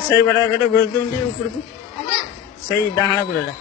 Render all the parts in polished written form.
ସେଇ ବଡ଼ ଗୋଟେ ଘୁରୁతుంది ଟିକେ ଉପରକୁ ସେଇ ଡାହାଣ ଗୁଡ଼ଟା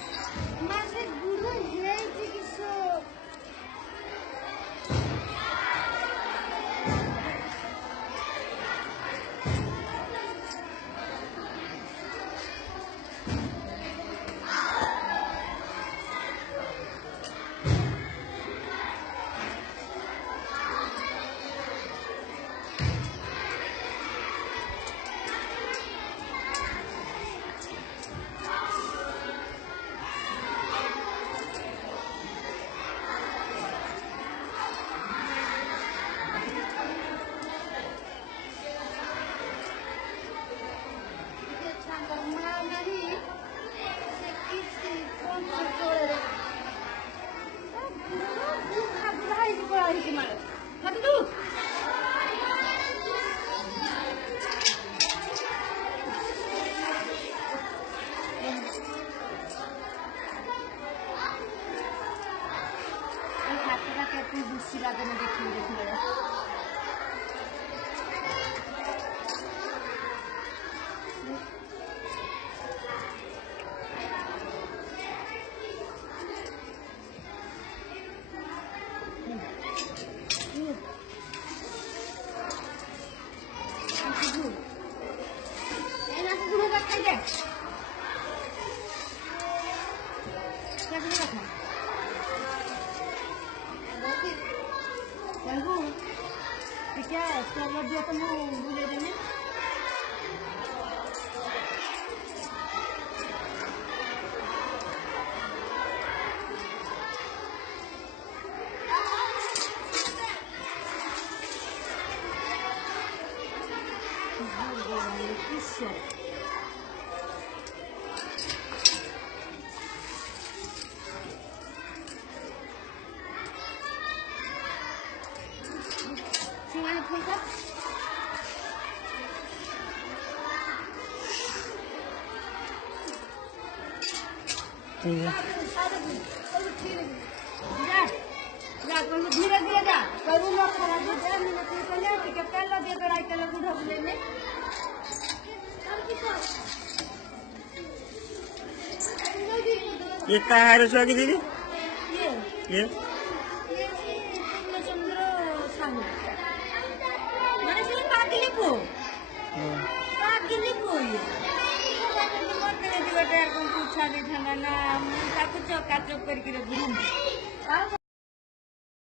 धीरे धीरे जा करू लोग खराब हो जाए मैंने तो चले ठीक है पहले दे दो राइट ले बुढ़ा बुले में ये कहाँ है रसवा की दीदी ये चंद्र साहू मैंने सिर्फ पागली को ये मन में बेटा को पूछा नहीं था ना मैं ताको चौका चौक करके घूम